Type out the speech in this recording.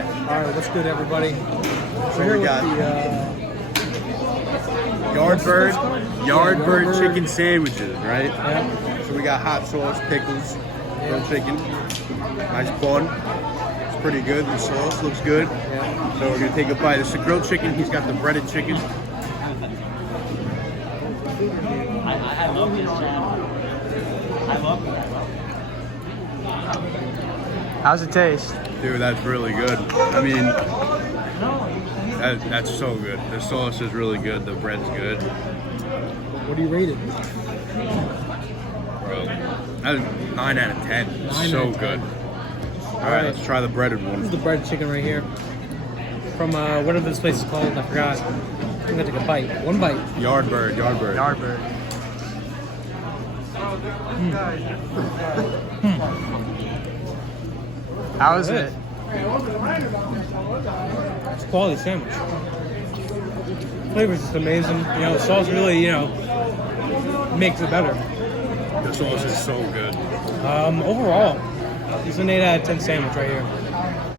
right. All right, what's good, everybody? So We're we here got with Yardbird Yardbird. chicken sandwiches, right? Yeah. So we got hot sauce, pickles, grilled chicken, nice bun. It's pretty good. The sauce looks good. Yeah. So we're gonna take a bite. This is the grilled chicken. He's got the breaded chicken. I love this channel. I love it. How's it taste? Dude, that's really good. I mean, that's so good. The sauce is really good. The bread's good. What do you rate it? Bro, that's 9 out of 10. 9 So out of 10. good. All right, let's try the breaded This is one. the bread chicken right here. From whatever this place is called, I forgot. I'm gonna take a bite. One bite. Yardbird. Yardbird. How is it? It's a quality sandwich. Flavor's just amazing. You know, the sauce really, makes it better. The sauce is so good. Overall, it's an 8 out of 10 sandwich right here.